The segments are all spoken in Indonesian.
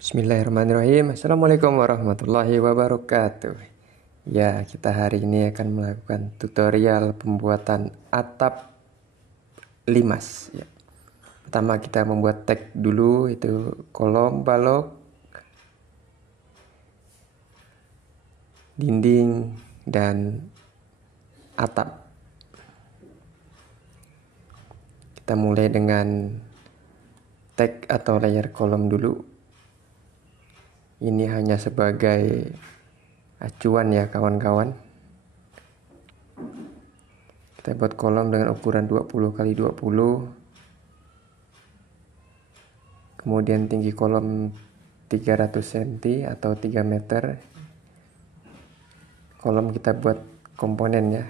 Bismillahirrahmanirrahim. Assalamualaikum warahmatullahi wabarakatuh. Ya, kita hari ini akan melakukan tutorial pembuatan atap limas. Ya. Pertama kita membuat tag dulu, itu kolom, balok, dinding, dan atap. Kita mulai dengan tag atau layer kolom dulu. Ini hanya sebagai acuan ya kawan-kawan. Kita buat kolom dengan ukuran 20 x 20. Kemudian tinggi kolom 300 cm atau 3 meter. Kolom kita buat komponen ya,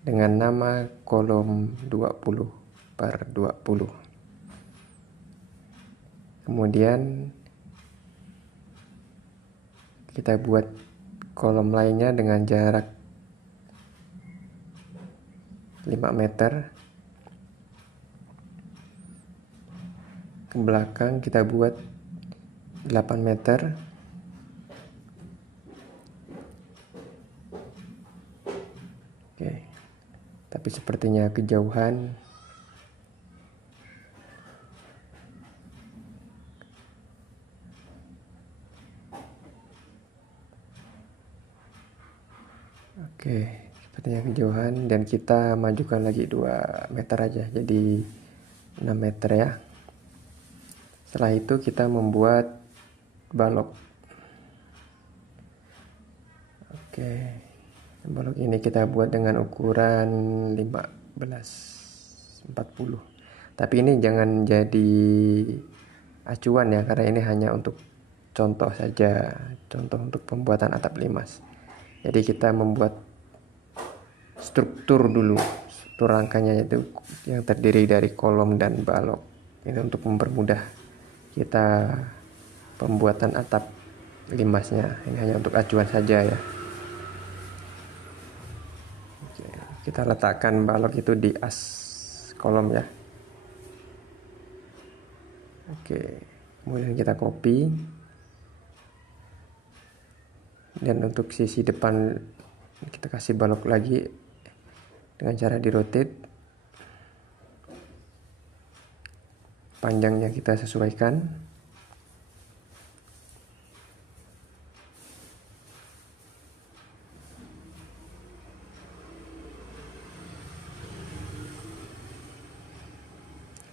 dengan nama kolom 20 per 20. Kemudian kita buat kolom lainnya dengan jarak 5 meter. Ke belakang kita buat 8 meter. Oke. Tapi sepertinya kejauhan. Oke, sepertinya kejauhan, dan kita majukan lagi 2 meter aja, jadi 6 meter ya. Setelah itu kita membuat balok. Oke, balok ini kita buat dengan ukuran 15-40. Tapi ini jangan jadi acuan ya, karena ini hanya untuk contoh saja, contoh untuk pembuatan atap limas. Jadi kita membuat struktur dulu, struktur rangkanya itu yang terdiri dari kolom dan balok. Ini untuk mempermudah kita pembuatan atap limasnya. Ini hanya untuk acuan saja ya. Oke, kita letakkan balok itu di as kolom ya. Oke, kemudian kita copy. Dan untuk sisi depan kita kasih balok lagi dengan cara di rotate. Panjangnya kita sesuaikan.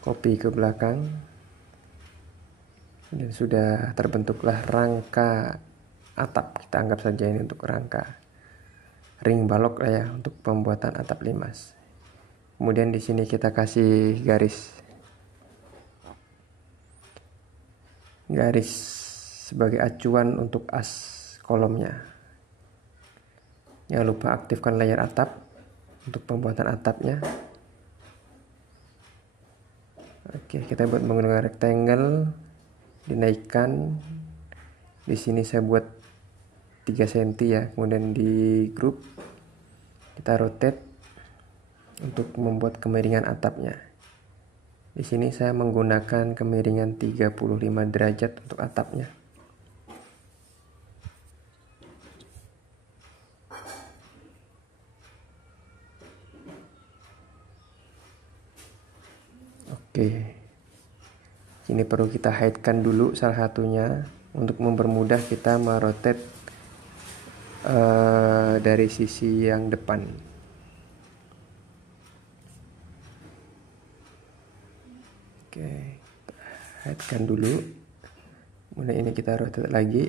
Copy ke belakang. Dan sudah terbentuklah rangka atap. Kita anggap saja ini untuk rangka ring balok lah ya, untuk pembuatan atap limas. Kemudian di sini kita kasih garis sebagai acuan untuk as kolomnya. Jangan lupa aktifkan layer atap untuk pembuatan atapnya. Oke, kita buat menggunakan rectangle, dinaikkan. Di sini saya buat 3 cm ya, kemudian di group kita rotate untuk membuat kemiringan atapnya. Di sini saya menggunakan kemiringan 35 derajat untuk atapnya. Oke. Ini perlu kita hide-kan dulu salah satunya untuk mempermudah kita merotate dari sisi yang depan. Oke, hide-kan dulu. Kemudian ini kita rotate lagi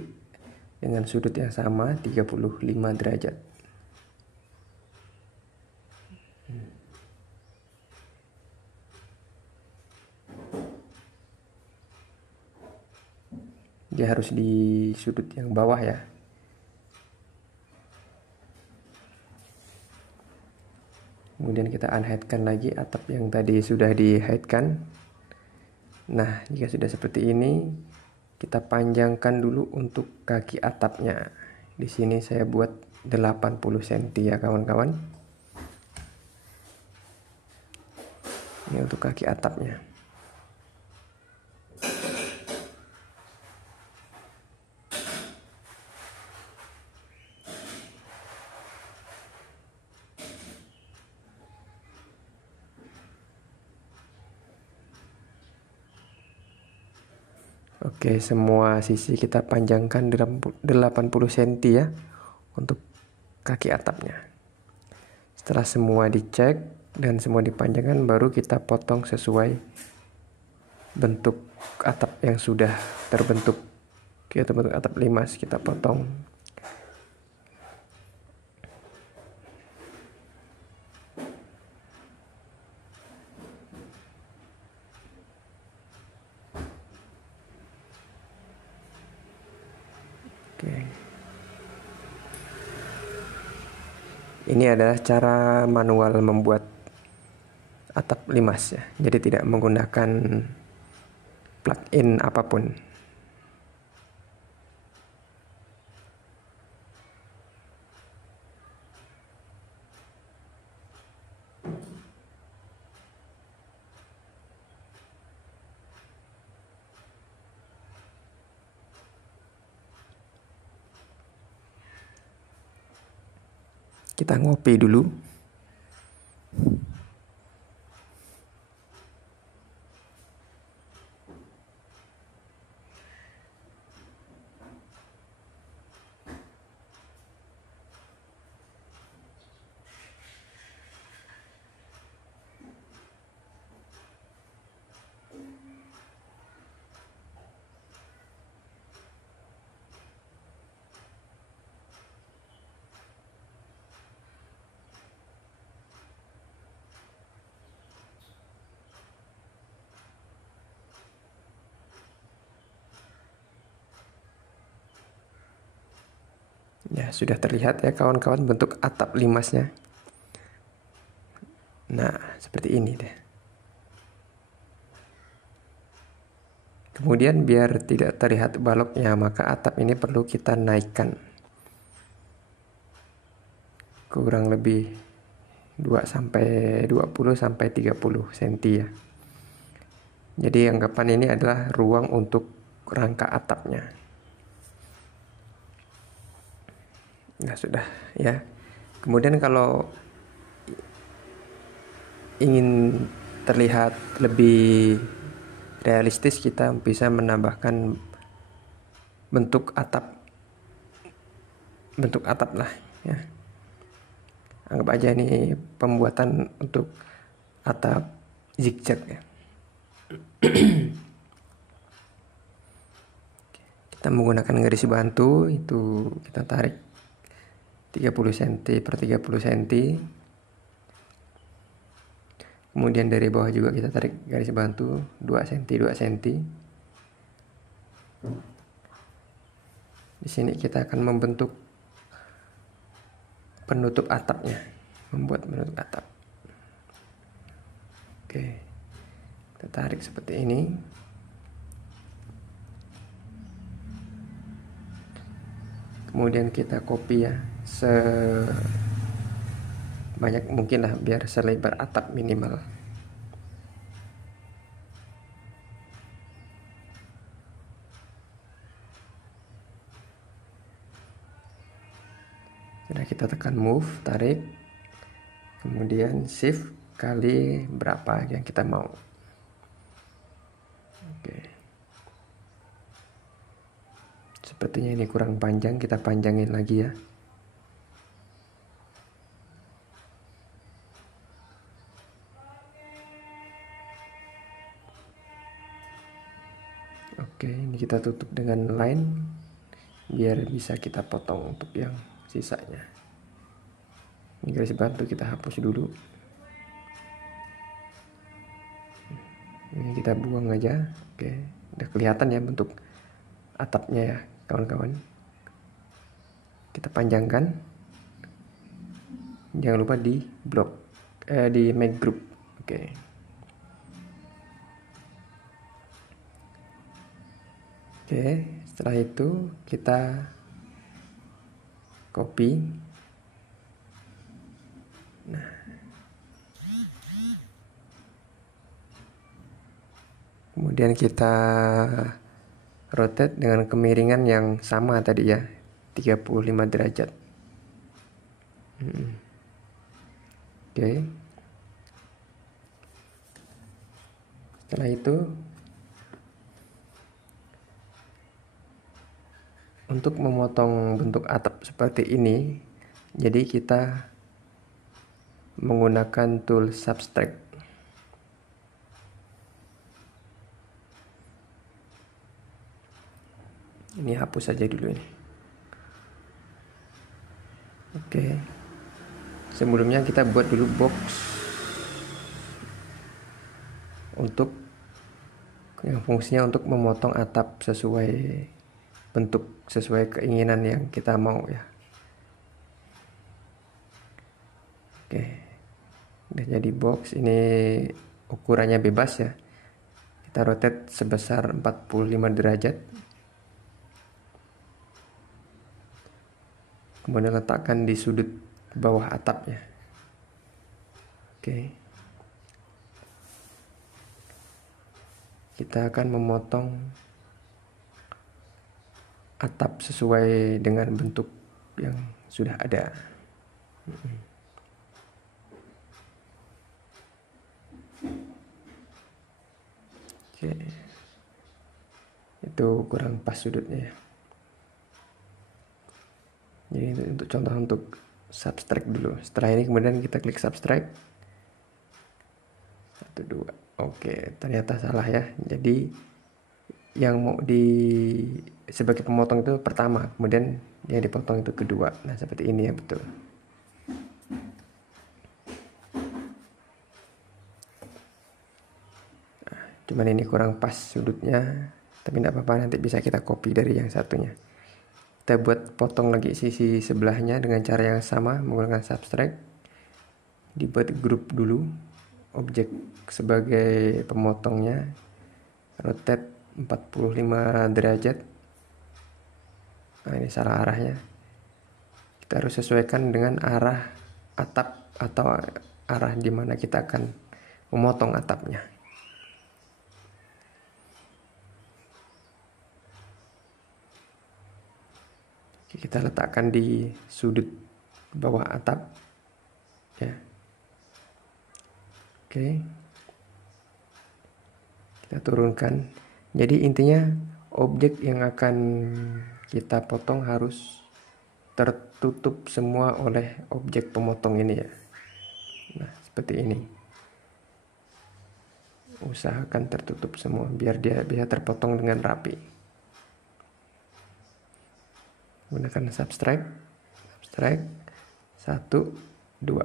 dengan sudut yang sama 35 derajat. Dia harus di sudut yang bawah ya. Kemudian kita unhide-kan lagi atap yang tadi sudah di-hide-kan. Nah, jika sudah seperti ini, kita panjangkan dulu untuk kaki atapnya. Di sini saya buat 80 cm ya kawan-kawan. Ini untuk kaki atapnya. Oke, semua sisi kita panjangkan 80 cm ya untuk kaki atapnya. Setelah semua dicek dan semua dipanjangkan, baru kita potong sesuai bentuk atap yang sudah terbentuk. Kita bentuk atap limas, kita potong. Oke. Ini adalah cara manual membuat atap limas ya. Jadi tidak menggunakan plug-in apapun. Kita ngopi dulu. Ya, sudah terlihat ya kawan-kawan bentuk atap limasnya. Nah, seperti ini deh. Kemudian biar tidak terlihat baloknya, maka atap ini perlu kita naikkan. Kurang lebih 20 sampai 30 cm ya. Jadi anggapan ini adalah ruang untuk rangka atapnya. Nah, sudah ya. Kemudian kalau ingin terlihat lebih realistis, kita bisa menambahkan bentuk atap lah ya. Anggap aja ini pembuatan untuk atap zigzag ya. Kita menggunakan garis bantu, itu kita tarik 30 cm per 30 cm. Kemudian dari bawah juga kita tarik garis bantu 2 cm 2 cm. Di sini kita akan membentuk penutup atapnya, membuat penutup atap. Oke, kita tarik seperti ini. Kemudian kita copy ya, sebanyak mungkin lah, biar selebar atap minimal. Sudah, kita tekan move, tarik, kemudian shift kali berapa yang kita mau. Oke. Sepertinya ini kurang panjang, kita panjangin lagi ya. Oke, ini kita tutup dengan line biar bisa kita potong untuk yang sisanya. Ini garis bantu kita hapus dulu. Ini kita buang aja. Oke, udah kelihatan ya bentuk atapnya ya kawan-kawan. Kita panjangkan. Jangan lupa di di make group. Oke. Oke, setelah itu kita copy. Nah, kemudian kita rotate dengan kemiringan yang sama tadi ya, 35 derajat. Oke. Setelah itu Untuk memotong bentuk atap seperti ini, jadi kita menggunakan tool subtract. Ini hapus saja dulu ini. Oke. Sebelumnya kita buat dulu box untuk yang fungsinya untuk memotong atap sesuai bentuk, sesuai keinginan yang kita mau ya. Oke. Udah jadi box, ini ukurannya bebas ya. Kita rotate sebesar 45 derajat. Kemudian letakkan di sudut bawah atapnya. Oke. Kita akan memotong atap sesuai dengan bentuk yang sudah ada. Oke. Itu kurang pas sudutnya ya. Jadi untuk contoh untuk subtract dulu. Setelah ini kemudian kita klik subtract. 1, 2. Oke, ternyata salah ya. Jadi yang mau sebagai pemotong itu pertama, kemudian yang dipotong itu kedua. Nah, seperti ini ya, betul. Nah, cuman ini kurang pas sudutnya, tapi tidak apa-apa, nanti bisa kita copy dari yang satunya. Kita buat potong lagi sisi sebelahnya dengan cara yang sama menggunakan subtract. Dibuat grup dulu objek sebagai pemotongnya, rotate 45 derajat. Nah, ini salah arahnya. Kita harus sesuaikan dengan arah atap atau arah di mana kita akan memotong atapnya. Kita letakkan di sudut bawah atap ya. Oke. Kita turunkan. Jadi intinya objek yang akan kita potong harus tertutup semua oleh objek pemotong ini ya. Nah, seperti ini. Usahakan tertutup semua biar dia bisa terpotong dengan rapi. Gunakan subtract 1, 2.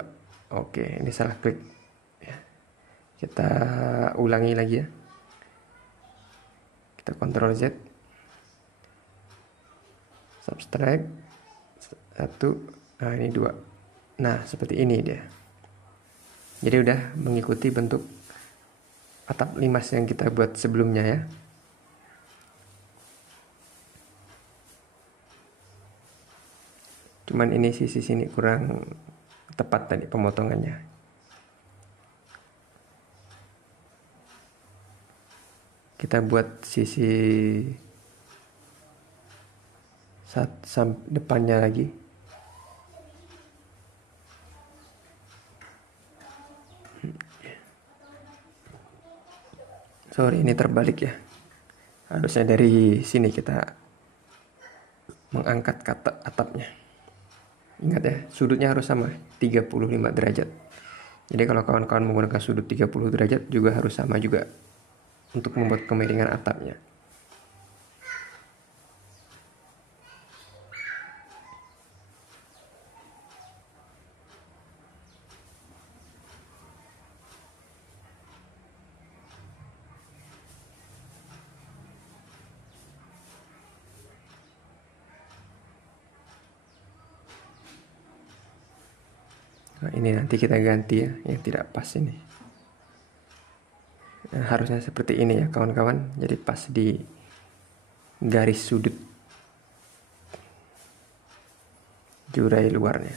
Oke, ini salah klik ya. Kita ulangi lagi ya. Kita Ctrl Z, subtract 1, nah ini 2. Nah, seperti ini dia. Jadi udah mengikuti bentuk atap limas yang kita buat sebelumnya ya. Cuman ini sisi sini kurang tepat tadi pemotongannya. Kita buat sisi depannya lagi. Sorry, ini terbalik ya. Harusnya dari sini kita mengangkat atapnya. Ingat ya, sudutnya harus sama 35 derajat. Jadi kalau kawan-kawan menggunakan sudut 30 derajat juga harus sama juga untuk membuat kemiringan atapnya. Nah, ini nanti kita ganti ya, yang tidak pas ini. Nah, harusnya seperti ini ya kawan-kawan, jadi pas di garis sudut jurai luarnya.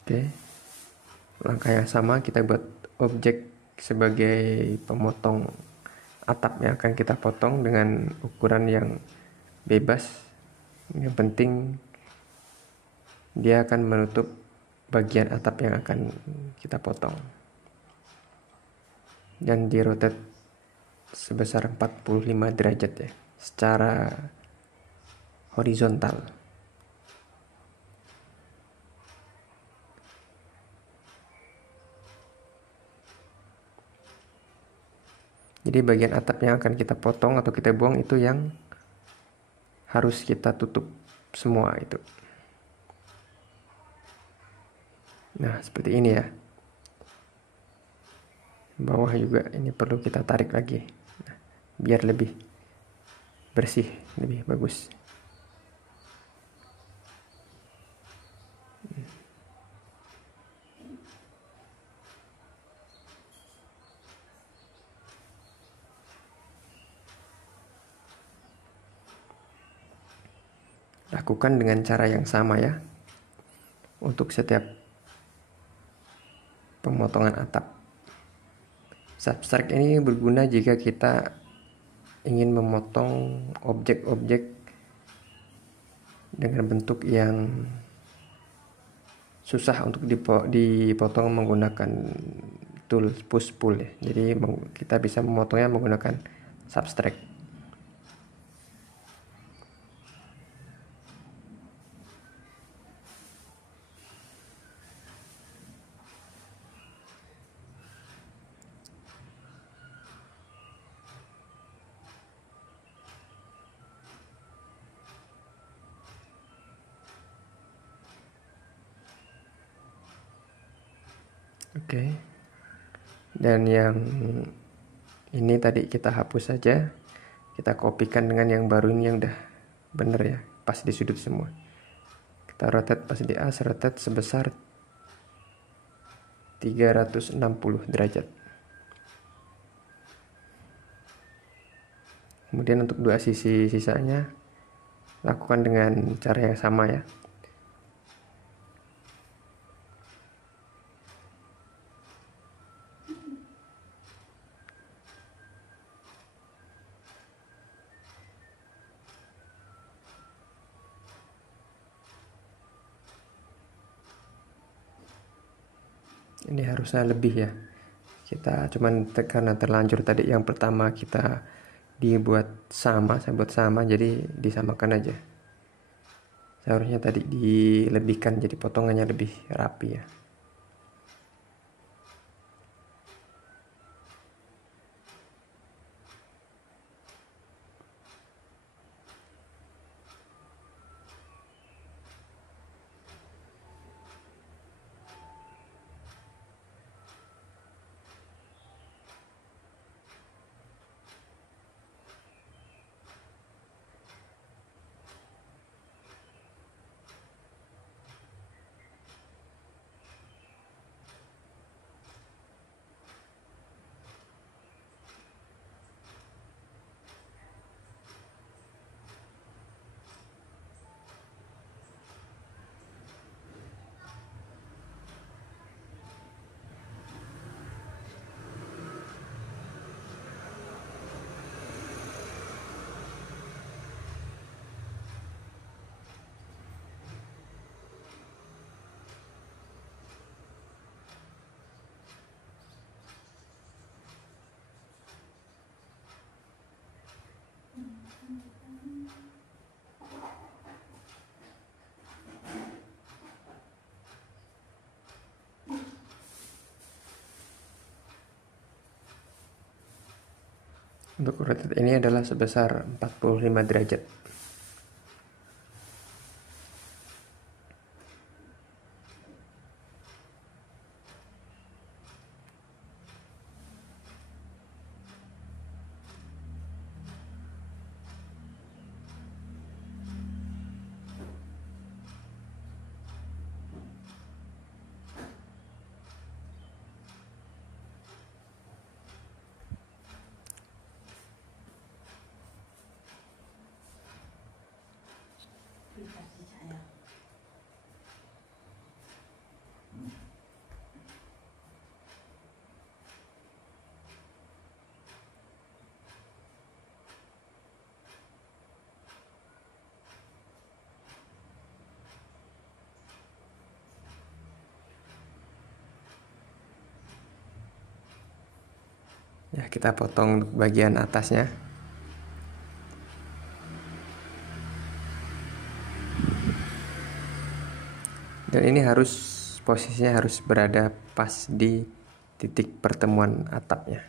Oke, langkah yang sama kita buat objek sebagai pemotong atap yang akan kita potong dengan ukuran yang bebas. Yang penting dia akan menutup bagian atap yang akan kita potong. dan di rotate sebesar 45 derajat ya, secara horizontal. Jadi bagian atap yang akan kita potong atau kita buang itu yang harus kita tutup semua itu. Nah, seperti ini ya. Bawah juga ini perlu kita tarik lagi. Nah, biar lebih bersih, lebih bagus. Lakukan dengan cara yang sama ya, untuk setiap pemotongan atap. Subtract ini berguna jika kita ingin memotong objek-objek dengan bentuk yang susah untuk dipotong menggunakan tool push pull ya. Jadi kita bisa memotongnya menggunakan subtract. Oke. Dan yang ini tadi kita hapus saja. Kita kopikan dengan yang baru ini yang udah bener ya, pas di sudut semua. Kita rotate pas di as, rotate sebesar 360 derajat. Kemudian untuk dua sisi sisanya lakukan dengan cara yang sama ya. Ini harusnya lebih ya. Kita cuman karena terlanjur tadi yang pertama kita dibuat sama, saya buat sama, jadi disamakan aja. Seharusnya tadi dilebihkan jadi potongannya lebih rapi ya. Untuk rotate ini adalah sebesar 45 derajat. Ya, kita potong bagian atasnya. Dan ini posisinya harus berada pas di titik pertemuan atapnya.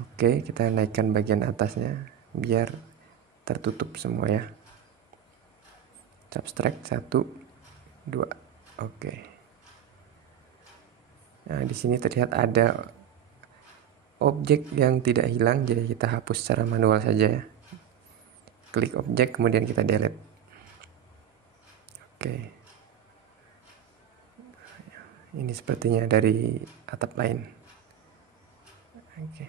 Oke, kita naikkan bagian atasnya biar tertutup semua ya. Subtract 1, 2. Oke. Nah, di sini terlihat ada objek yang tidak hilang, jadi kita hapus secara manual saja ya. Klik objek, kemudian kita delete. Oke. Ini sepertinya dari atap lain. Oke.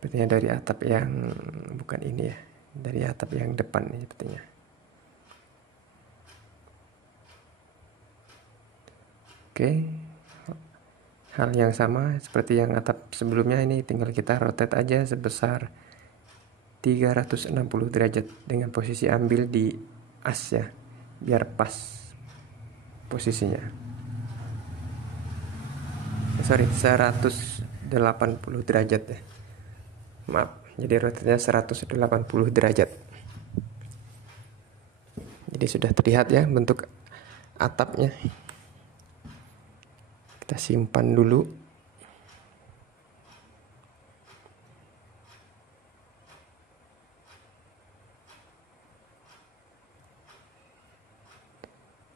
Sepertinya dari atap yang bukan ini ya, dari atap yang depan ini sepertinya. Oke. Hal yang sama seperti yang atap sebelumnya, ini tinggal kita rotate aja sebesar 360 derajat dengan posisi ambil di as ya, biar pas posisinya. Sorry, 180 derajat ya. Maaf, jadi rotate-nya 180 derajat. Jadi sudah terlihat ya bentuk atapnya. Kita simpan dulu.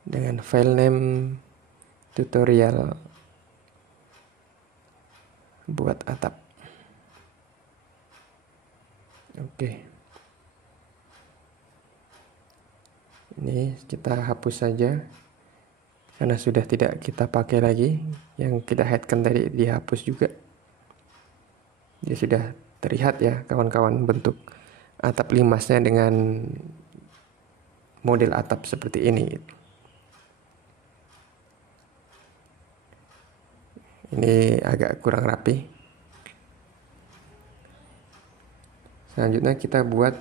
Dengan file name tutorial buat atap. Oke. Ini kita hapus saja karena sudah tidak kita pakai lagi. Yang kita headkan tadi dihapus juga. Jadi sudah terlihat ya kawan-kawan bentuk atap limasnya dengan model atap seperti ini. Ini agak kurang rapi. Selanjutnya kita buat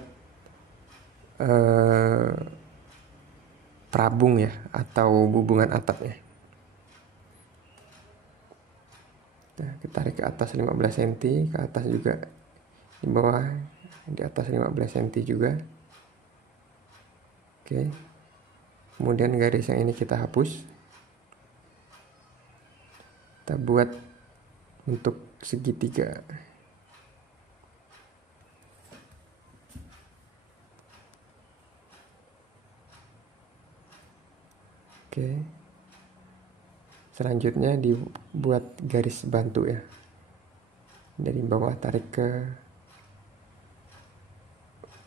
perabung ya, atau hubungan atapnya. Nah, kita tarik ke atas 15 cm, ke atas juga, di bawah, di atas 15 cm juga. Oke. Kemudian garis yang ini kita hapus. Kita buat untuk segitiga. Oke. Selanjutnya dibuat garis bantu ya. Dari bawah tarik ke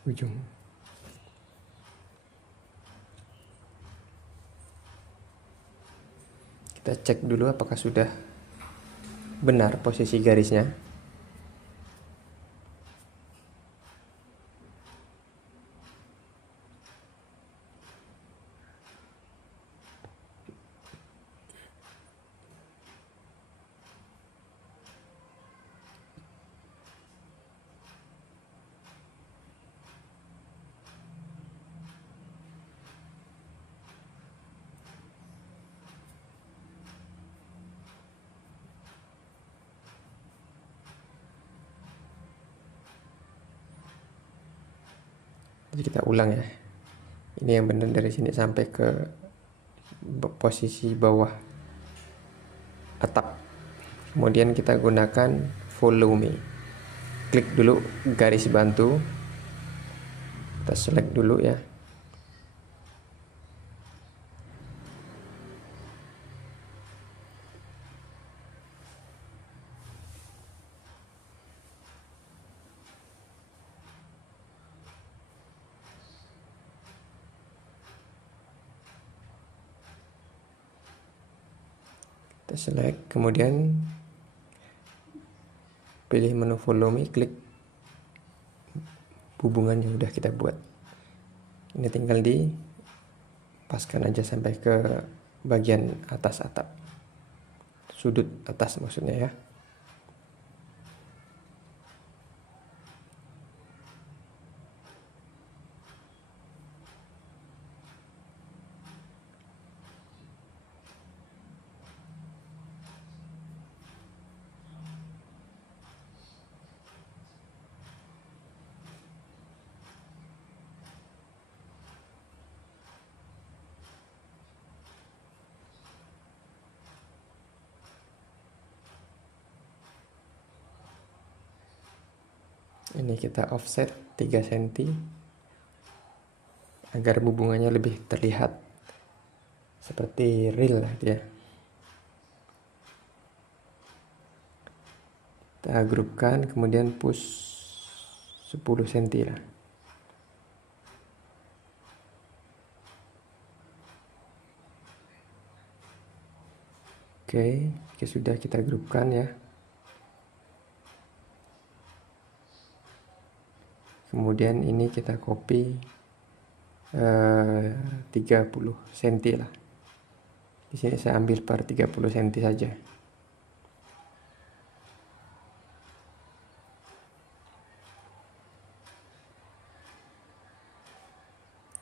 ujung. Kita cek dulu apakah sudah benar posisi garisnya. Jadi kita ulang ya. Ini yang benar dari sini sampai ke posisi bawah atap. Kemudian kita gunakan follow me. Klik dulu garis bantu. Kita select dulu ya. Kita select, kemudian pilih menu follow me, klik hubungan yang sudah kita buat. Ini tinggal dipaskan aja sampai ke bagian atas atap, sudut atas maksudnya ya. Ini kita offset 3 cm agar hubungannya lebih terlihat seperti real lah dia. Kita grupkan, kemudian push 10 cm lah. Oke, sudah kita grupkan ya. Kemudian ini kita copy 30 cm lah. Di sini saya ambil per 30 cm saja.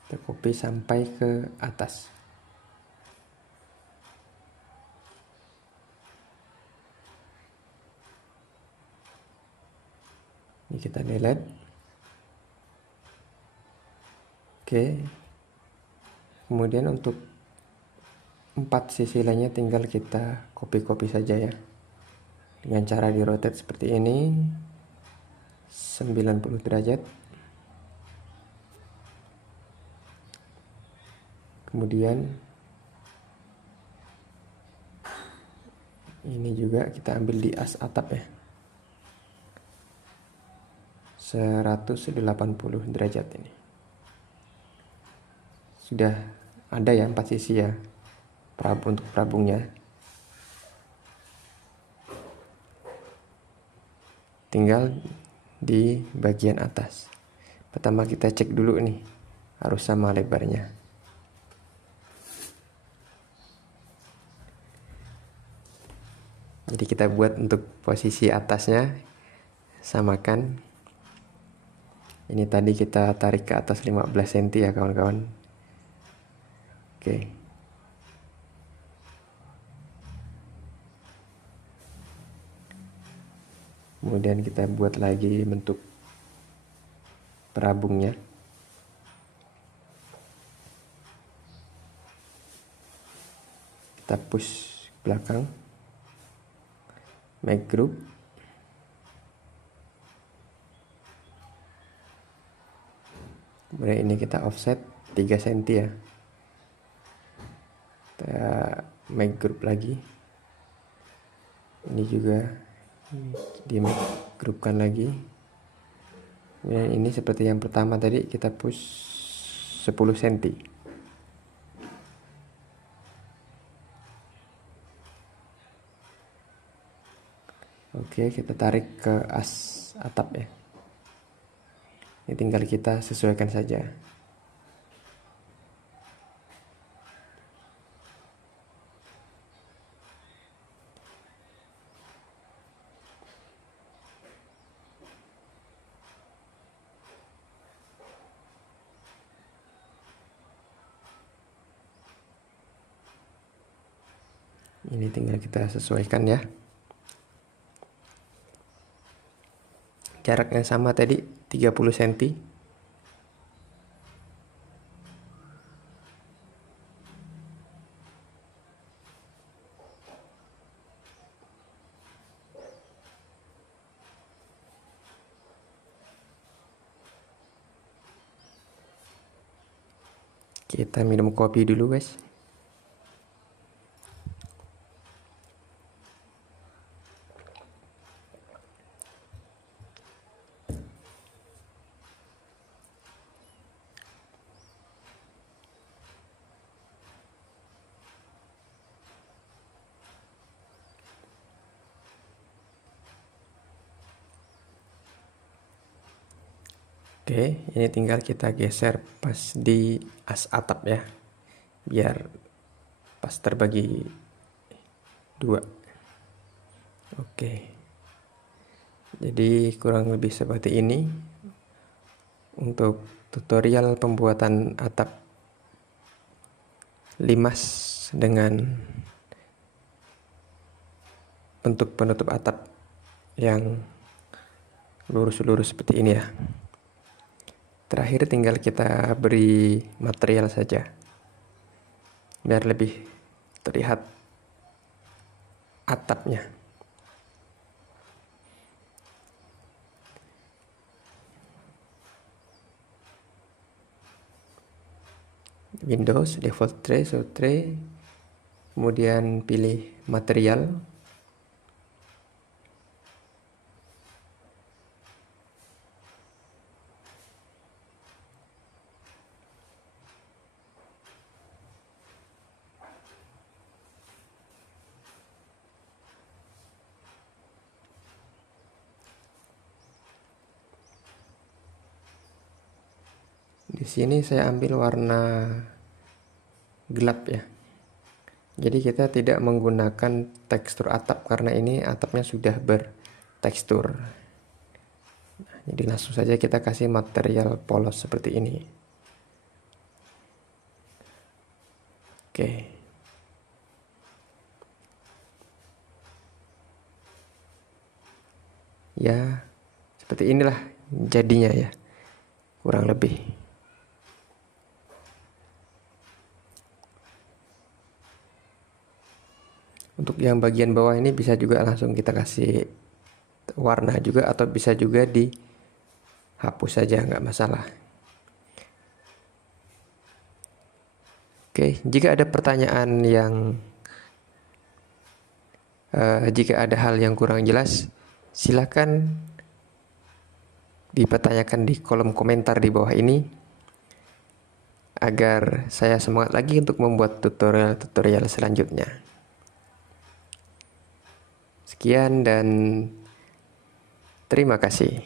Kita copy sampai ke atas. Ini kita delete. Oke. Kemudian untuk 4 sisi lainnya tinggal kita copy saja ya. Dengan cara di rotate seperti ini 90 derajat. Kemudian ini juga kita ambil di as atap ya. 180 derajat ini. Sudah ada ya 4 sisi ya untuk perabungnya. Tinggal di bagian atas. Pertama kita cek dulu nih, harus sama lebarnya. Jadi kita buat untuk posisi atasnya, samakan. Ini tadi kita tarik ke atas 15 cm ya kawan-kawan. Oke. Kemudian kita buat lagi bentuk perabungnya. Kita push belakang, make group. Kemudian ini kita offset 3 cm ya. Kita make group lagi. Ini juga di make groupkan lagi. Kemudian ini seperti yang pertama tadi kita push 10 cm. Oke, kita tarik ke as atap ya. Ini tinggal kita sesuaikan saja. Ini tinggal kita sesuaikan ya. Jarak yang sama tadi 30 cm. Kita minum kopi dulu guys. Oke, ini tinggal kita geser pas di as atap ya, biar pas terbagi 2. Oke, jadi kurang lebih seperti ini untuk tutorial pembuatan atap limas dengan bentuk penutup atap yang lurus-lurus seperti ini ya. Terakhir tinggal kita beri material saja biar lebih terlihat atapnya. Windows, default tray, show tray, kemudian pilih material. Di sini saya ambil warna gelap ya. Jadi kita tidak menggunakan tekstur atap karena ini atapnya sudah bertekstur. Jadi langsung saja kita kasih material polos seperti ini. Oke. Ya, seperti inilah jadinya ya. Kurang lebih. Untuk yang bagian bawah ini bisa juga langsung kita kasih warna juga, atau bisa juga dihapus saja, nggak masalah. Oke, jika ada pertanyaan jika ada hal yang kurang jelas, silakan dipertanyakan di kolom komentar di bawah ini agar saya semangat lagi untuk membuat tutorial selanjutnya. Sekian dan terima kasih.